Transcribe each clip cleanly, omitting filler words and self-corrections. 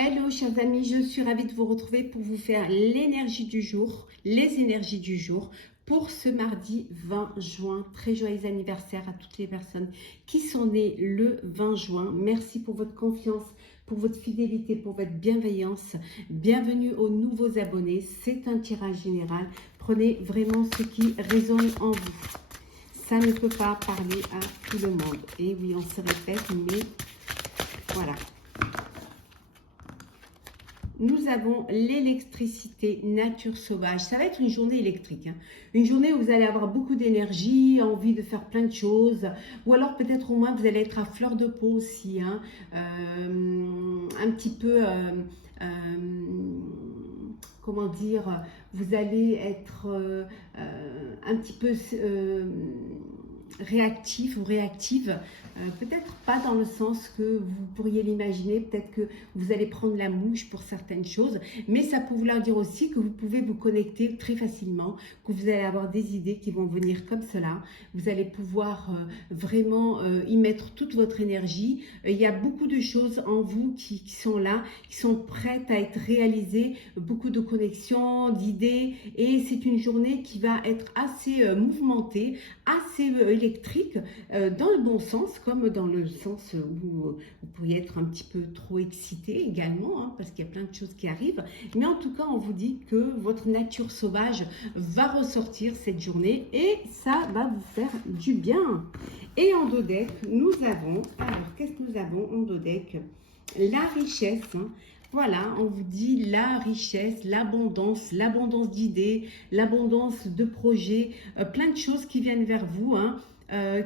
Hello chers amis, je suis ravie de vous retrouver pour vous faire l'énergie du jour, les énergies du jour pour ce mardi 20 juin. Très joyeux anniversaire à toutes les personnes qui sont nées le 20 juin. Merci pour votre confiance, pour votre fidélité, pour votre bienveillance. Bienvenue aux nouveaux abonnés. C'est un tirage général. Prenez vraiment ce qui résonne en vous. Ça ne peut pas parler à tout le monde. Et oui, on se répète, mais voilà. Nous avons l'électricité, nature sauvage. Ça va être une journée électrique. Une journée où vous allez avoir beaucoup d'énergie, envie de faire plein de choses. Ou alors peut-être au moins vous allez être à fleur de peau aussi. Un petit peu... comment dire, vous allez être un petit peu réactif ou réactive, peut-être pas dans le sens que vous pourriez l'imaginer, peut-être que vous allez prendre la mouche pour certaines choses, mais ça peut vouloir dire aussi que vous pouvez vous connecter très facilement, que vous allez avoir des idées qui vont venir comme cela, vous allez pouvoir vraiment y mettre toute votre énergie. Il y a beaucoup de choses en vous qui sont là, qui sont prêtes à être réalisées, beaucoup de connexions, d'idées, et c'est une journée qui va être assez mouvementée, assez électrique, dans le bon sens, comme dans le sens où vous pourriez être un petit peu trop excité également, parce qu'il y a plein de choses qui arrivent. Mais en tout cas, on vous dit que votre nature sauvage va ressortir cette journée et ça va vous faire du bien. Et en dos deck, nous avons, alors qu'est-ce que nous avons en dos deck? La richesse. Voilà, on vous dit la richesse, l'abondance d'idées, l'abondance de projets, plein de choses qui viennent vers vous,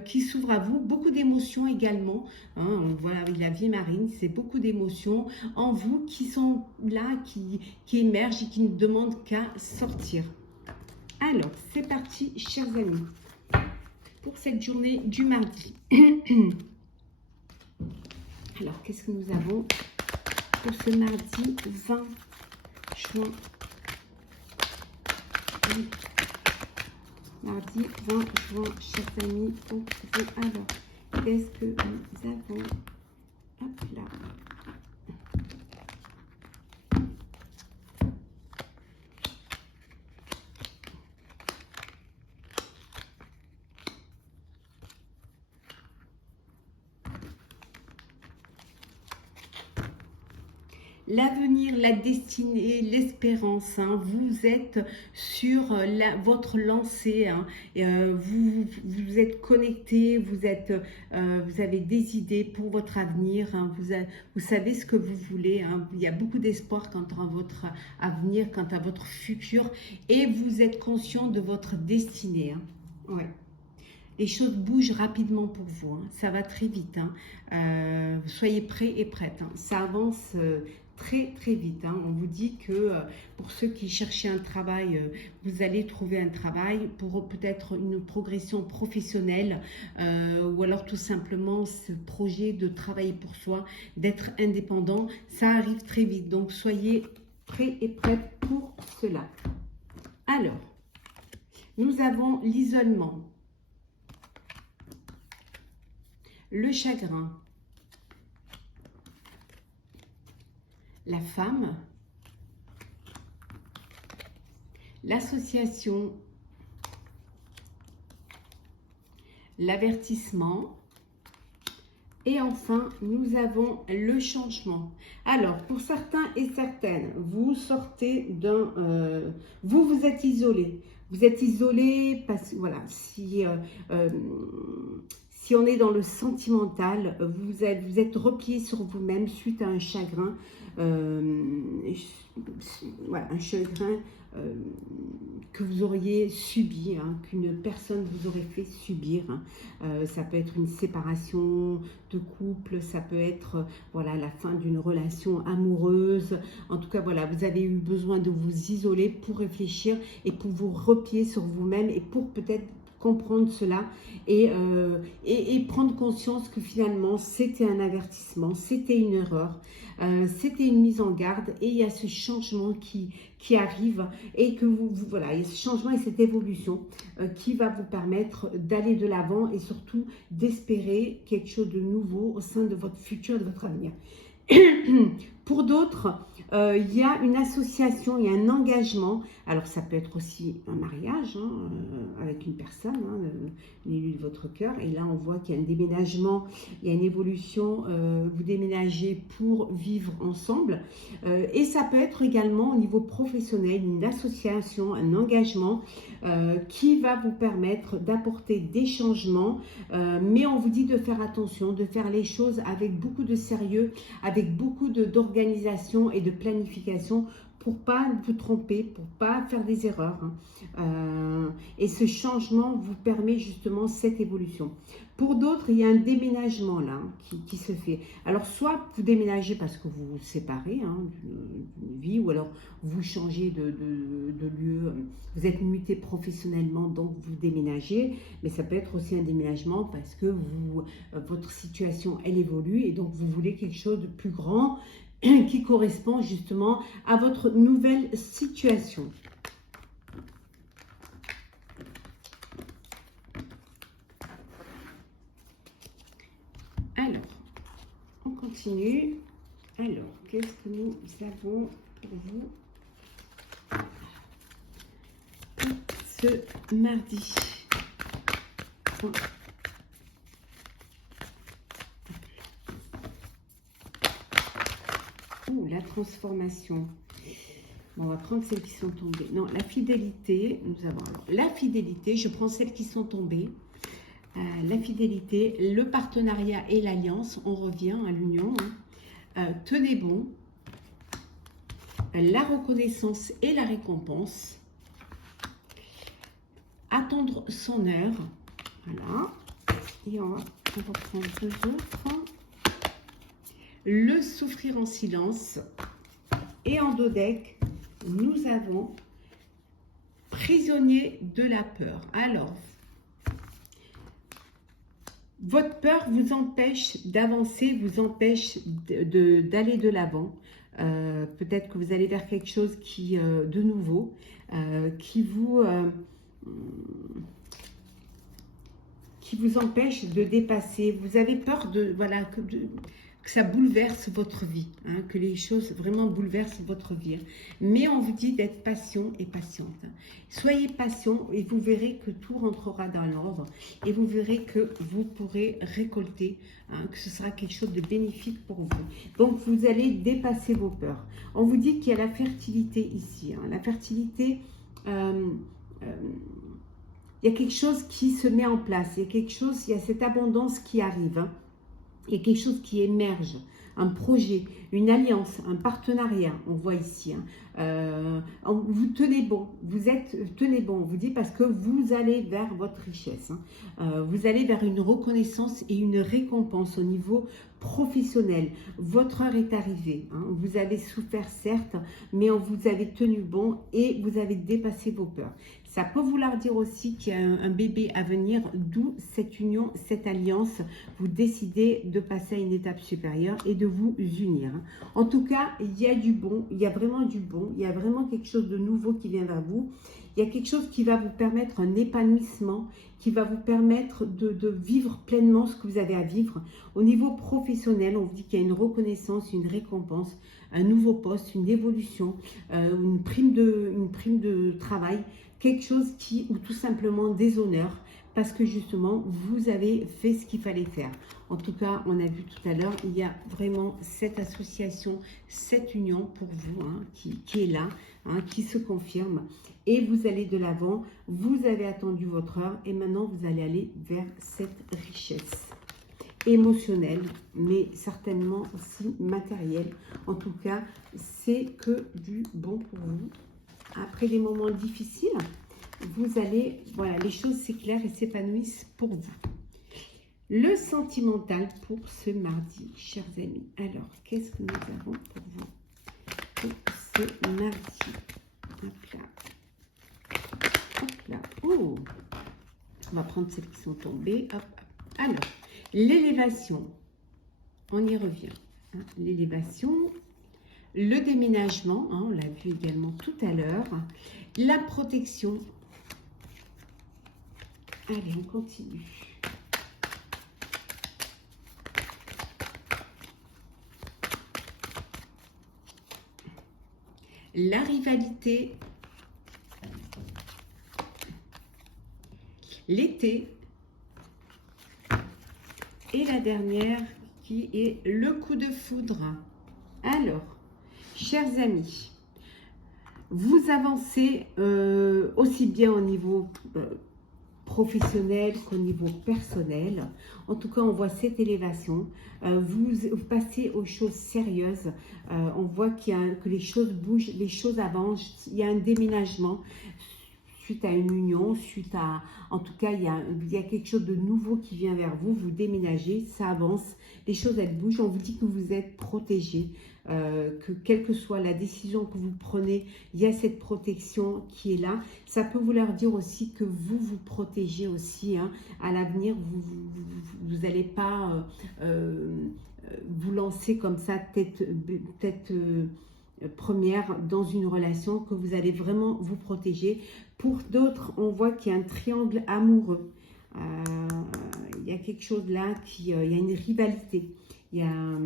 qui s'ouvrent à vous, beaucoup d'émotions également. Voilà, avec la vie marine, c'est beaucoup d'émotions en vous qui sont là, qui émergent et qui ne demandent qu'à sortir. Alors, c'est parti, chers amis, pour cette journée du mardi. Alors, qu'est-ce que nous avons pour ce mardi 20 juin? Mardi 20 juin, chers amis, pour vous. Alors, qu'est-ce que nous avons? Hop là. L'avenir, la destinée, l'espérance, vous êtes sur votre lancée, vous êtes connecté, vous avez des idées pour votre avenir, vous savez ce que vous voulez, il y a beaucoup d'espoir quant à votre avenir, quant à votre futur, et vous êtes conscient de votre destinée. Ouais. Les choses bougent rapidement pour vous, ça va très vite, soyez prêts et prêtes, ça avance très très vite. On vous dit que pour ceux qui cherchaient un travail, vous allez trouver un travail, pour peut-être une progression professionnelle, ou alors tout simplement ce projet de travailler pour soi, d'être indépendant, ça arrive très vite, donc soyez prêts et prêtes pour cela. Alors, nous avons l'isolement, le chagrin, la femme, l'association, l'avertissement et enfin nous avons le changement. Alors pour certains et certaines, vous sortez d'un... vous êtes isolé. Vous êtes isolé parce que voilà, si on est dans le sentimental, vous êtes replié sur vous-même suite à un chagrin, voilà, un chagrin que vous auriez subi, qu'une personne vous aurait fait subir. Ça peut être une séparation de couple, ça peut être voilà, la fin d'une relation amoureuse. En tout cas, voilà, vous avez eu besoin de vous isoler pour réfléchir et pour vous replier sur vous-même et pour peut-être comprendre cela et prendre conscience que finalement c'était un avertissement, c'était une erreur, c'était une mise en garde et il y a ce changement qui arrive et que voilà, il y a ce changement et cette évolution qui va vous permettre d'aller de l'avant et surtout d'espérer quelque chose de nouveau au sein de votre futur, de votre avenir. Pour d'autres, il y a une association, il y a un engagement. Alors ça peut être aussi un mariage hein, avec une personne, hein, l'élu de votre cœur. Et là on voit qu'il y a un déménagement, il y a une évolution, vous déménagez pour vivre ensemble. Et ça peut être également au niveau professionnel, une association, un engagement qui va vous permettre d'apporter des changements. Mais on vous dit de faire attention, de faire les choses avec beaucoup de sérieux, avec beaucoup d'organisation et de planification pour pas vous tromper, pour pas faire des erreurs. Et ce changement vous permet justement cette évolution. Pour d'autres, il y a un déménagement là qui se fait. Alors soit vous déménagez parce que vous vous séparez d'une vie, ou alors vous changez de lieu, vous êtes muté professionnellement, donc vous déménagez, mais ça peut être aussi un déménagement parce que votre situation elle évolue et donc vous voulez quelque chose de plus grand qui correspond justement à votre nouvelle situation. Alors, on continue. Alors, qu'est-ce que nous avons pour vous ce mardi? La transformation. Bon, on va prendre celles qui sont tombées. Non, la fidélité. Nous avons alors la fidélité. Je prends celles qui sont tombées. La fidélité, le partenariat et l'alliance. On revient à l'union. Tenez bon. La reconnaissance et la récompense. Attendre son heure. Voilà. Et on va prendre deux autres. Le souffrir en silence. Et en dos deck, nous avons prisonnier de la peur. Alors, votre peur vous empêche d'avancer, vous empêche d'aller de l'avant. Peut-être que vous allez vers quelque chose qui, de nouveau, qui vous empêche de dépasser. Vous avez peur de, voilà, que ça bouleverse votre vie, hein, que les choses vraiment bouleversent votre vie. Mais on vous dit d'être patient et patiente. Soyez patient et vous verrez que tout rentrera dans l'ordre et vous verrez que vous pourrez récolter, hein, que ce sera quelque chose de bénéfique pour vous. Donc vous allez dépasser vos peurs. On vous dit qu'il y a la fertilité ici. Hein. La fertilité, il y a quelque chose qui se met en place, il y a quelque chose, il y a cette abondance qui arrive. Hein. Il y a quelque chose qui émerge, un projet, une alliance, un partenariat, on voit ici. Hein. Vous tenez bon, tenez bon, on vous dit parce que vous allez vers votre richesse. Hein. Vous allez vers une reconnaissance et une récompense au niveau professionnel. Votre heure est arrivée. Hein. Vous avez souffert certes, mais vous avez tenu bon et vous avez dépassé vos peurs. Ça peut vouloir dire aussi qu'il y a un bébé à venir, d'où cette union, cette alliance. Vous décidez de passer à une étape supérieure et de vous unir. En tout cas, il y a du bon, il y a vraiment du bon, il y a vraiment quelque chose de nouveau qui vient vers vous. Il y a quelque chose qui va vous permettre un épanouissement, qui va vous permettre de vivre pleinement ce que vous avez à vivre. Au niveau professionnel, on vous dit qu'il y a une reconnaissance, une récompense, un nouveau poste, une évolution, une prime de travail, quelque chose ou tout simplement des honneurs, parce que justement, vous avez fait ce qu'il fallait faire. En tout cas, on a vu tout à l'heure, il y a vraiment cette association, cette union pour vous, hein, qui est là, hein, qui se confirme. Et vous allez de l'avant, vous avez attendu votre heure et maintenant, vous allez aller vers cette richesse émotionnelle, mais certainement aussi matérielle. En tout cas, c'est que du bon pour vous. Après des moments difficiles, vous allez, voilà, les choses s'éclairent et s'épanouissent pour vous. Le sentimental pour ce mardi, chers amis. Alors, qu'est-ce que nous avons pour vous pour ce mardi? Hop là. Hop là. Oh, on va prendre celles qui sont tombées. Hop. Alors, l'élévation. On y revient. Hein. L'élévation. Le déménagement, hein, on l'a vu également tout à l'heure. La protection. Allez, on continue. la rivalité, l'été, et la dernière qui est le coup de foudre. Alors, chers amis, vous avancez aussi bien au niveau professionnel qu'au niveau personnel. En tout cas, on voit cette élévation. Vous passez aux choses sérieuses. On voit que les choses bougent, les choses avancent. Il y a un déménagement suite à une union, suite à... En tout cas, il y a quelque chose de nouveau qui vient vers vous. Vous déménagez, ça avance. Les choses, elles bougent. On vous dit que vous êtes protégé. Que quelle que soit la décision que vous prenez, il y a cette protection qui est là. Ça peut vouloir dire aussi que vous vous protégez aussi. Hein. À l'avenir, vous n'allez pas vous lancer comme ça tête première dans une relation, que vous allez vraiment vous protéger. Pour d'autres, on voit qu'il y a un triangle amoureux. Il y a quelque chose là, il y a une rivalité. Il y a...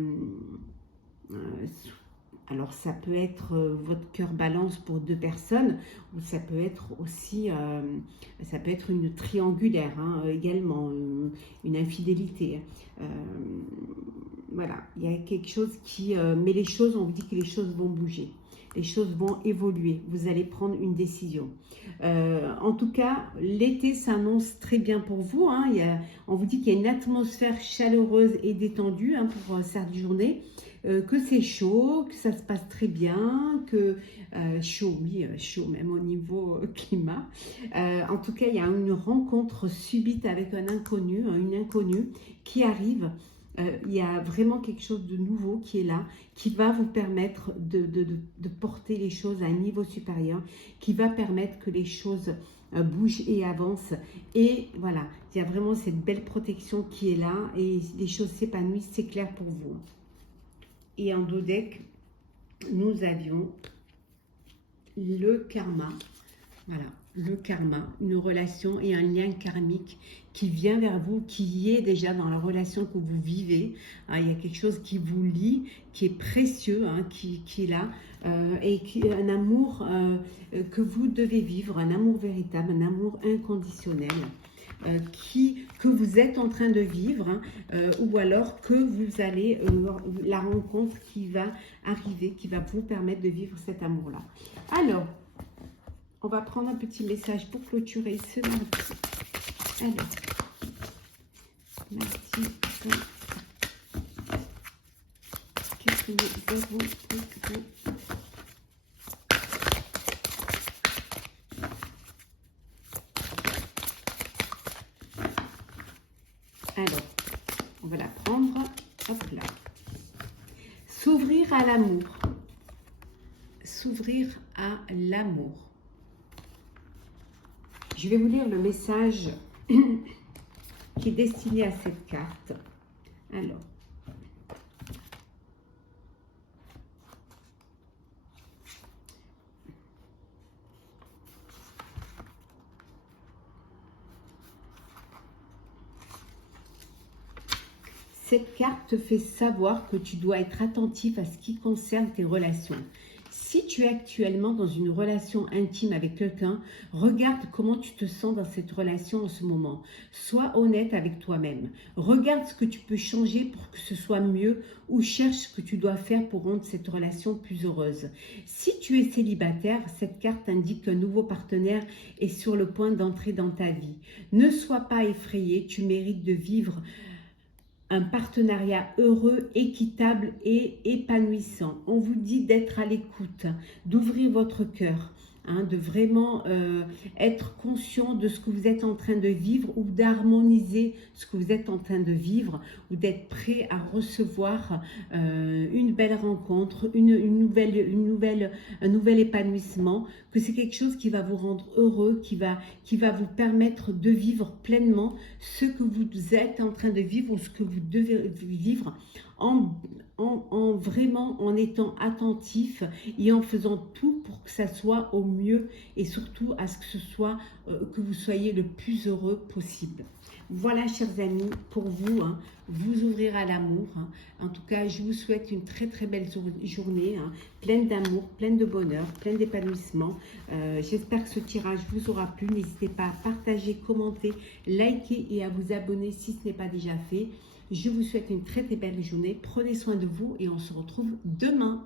alors ça peut être votre cœur balance pour deux personnes, ou ça peut être aussi ça peut être une triangulaire hein, également, une infidélité. Voilà, il y a quelque chose qui... mais les choses, on vous dit que les choses vont bouger. Les choses vont évoluer. Vous allez prendre une décision. En tout cas, l'été s'annonce très bien pour vous. Hein. On vous dit qu'il y a une atmosphère chaleureuse et détendue hein, pour cette journée. Que c'est chaud, que ça se passe très bien, que chaud, oui, chaud même au niveau climat. En tout cas, il y a une rencontre subite avec un inconnu, une inconnue qui arrive. Il y a vraiment quelque chose de nouveau qui est là, qui va vous permettre de porter les choses à un niveau supérieur, qui va permettre que les choses bougent et avancent. Et voilà, il y a vraiment cette belle protection qui est là et les choses s'épanouissent, c'est clair pour vous. Et en dos deck, nous avions le karma. Voilà, le karma, une relation et un lien karmique qui vient vers vous, qui y est déjà dans la relation que vous vivez. Hein, il y a quelque chose qui vous lie, qui est précieux, hein, qui est là, et qui est un amour que vous devez vivre, un amour véritable, un amour inconditionnel. Que vous êtes en train de vivre hein, ou alors que vous allez, la rencontre qui va arriver, qui va vous permettre de vivre cet amour-là. Alors, on va prendre un petit message pour clôturer ce mardi. Alors, mardi, qu'est-ce que nous avons pour vous? Alors, on va la prendre, hop là. S'ouvrir à l'amour. S'ouvrir à l'amour. Je vais vous lire le message qui est destiné à cette carte. Alors. Cette carte te fait savoir que tu dois être attentif à ce qui concerne tes relations. Si tu es actuellement dans une relation intime avec quelqu'un, regarde comment tu te sens dans cette relation en ce moment. Sois honnête avec toi-même. Regarde ce que tu peux changer pour que ce soit mieux ou cherche ce que tu dois faire pour rendre cette relation plus heureuse. Si tu es célibataire, cette carte indique qu'un nouveau partenaire est sur le point d'entrer dans ta vie. Ne sois pas effrayé, tu mérites de vivre un partenariat heureux, équitable et épanouissant. On vous dit d'être à l'écoute, d'ouvrir votre cœur, hein, de vraiment être conscient de ce que vous êtes en train de vivre ou d'harmoniser ce que vous êtes en train de vivre ou d'être prêt à recevoir une belle rencontre, un nouvel épanouissement, que c'est quelque chose qui va vous rendre heureux, qui va vous permettre de vivre pleinement ce que vous êtes en train de vivre ou ce que vous devez vivre en, vraiment en étant attentif et en faisant tout pour que ça soit au mieux et surtout à ce que ce soit que vous soyez le plus heureux possible. Voilà, chers amis, pour vous, hein, vous ouvrir à l'amour. Hein. En tout cas, je vous souhaite une très très belle journée, hein, pleine d'amour, pleine de bonheur, pleine d'épanouissement. J'espère que ce tirage vous aura plu. N'hésitez pas à partager, commenter, liker et à vous abonner si ce n'est pas déjà fait. Je vous souhaite une très très belle journée. Prenez soin de vous et on se retrouve demain.